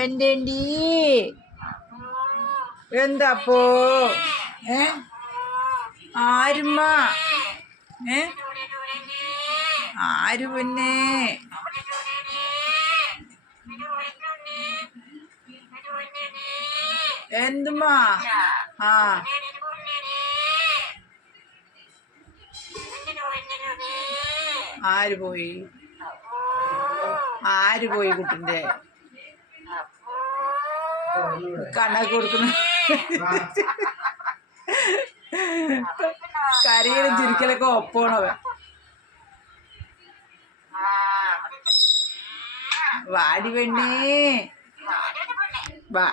എൻ്റെ എന്താപ്പോ ആരുമ്മ ആര് പൊന്നെ എന്തുമ്മാ ആ ആര് പോയി കുട്ടിൻ്റെ കണ്ണൊക്കെ കൊടുക്കുന്നു കരയിലും ചിരിക്കലൊക്കെ ഒപ്പണവൻ വാടി പെണ്ണേ വാ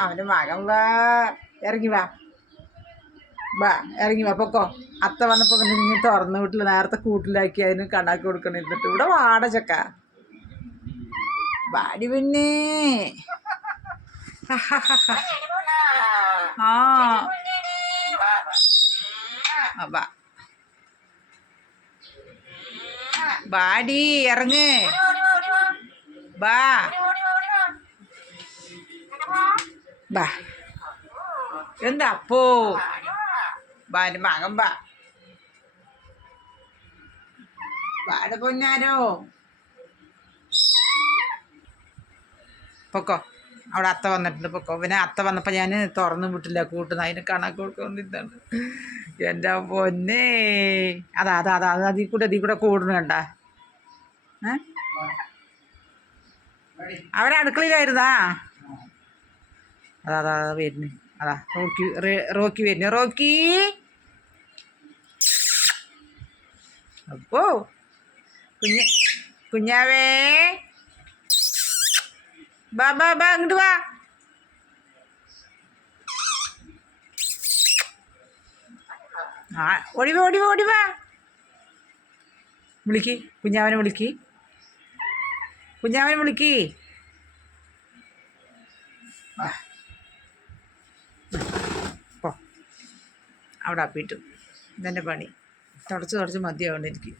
അവൻ്റെ മകൻ വാ ഇറങ്ങി വാ ഇറങ്ങി വാ പൊക്കോ അത്ത വന്നപ്പോൾ പിന്നെ തുറന്നു വീട്ടിൽ നേരത്തെ കൂട്ടിലാക്കി അതിന് കണ്ണാക്കി കൊടുക്കണിരുന്നിട്ട് ഇവിടെ വാട ചക്ക വാടി പെണ്ണേ ആ വാ ബാടി ഇറങ്ങ് ബാ ബാ എന്താ അപ്പോ ബാൻ്റെ മകൻ ബാട പൊന്നാരോ പൊക്കോ അവിടെ അത്ത വന്നിട്ടുണ്ട് പൊക്കോ പിന്നെ അത്ത വന്നപ്പോൾ ഞാൻ തുറന്നു വിട്ടില്ല കൂട്ടുന്ന അതിന് കണക്ക് കൊടുക്കൊണ്ടിരുന്നാണ് എൻ്റെ പൊന്നേ അതാ അതിൽ കൂടെ കൂടുന്നു കണ്ട അവരെ അടുക്കളയിലായിരുന്നാ അതാ വരുന്നു അതാ റോക്കി വരുന്നു റോക്കി അപ്പോ കുഞ്ഞാവേ ബാ അങ്ങോട്ട് വാ ആ ഓടി വാ വിളിക്ക് കുഞ്ഞാവനെ വിളിക്ക് അവിടെ അപ്പിട്ടു ഇതെൻ്റെ പണി തുടച്ച് മതിയാവണ്ട എനിക്ക്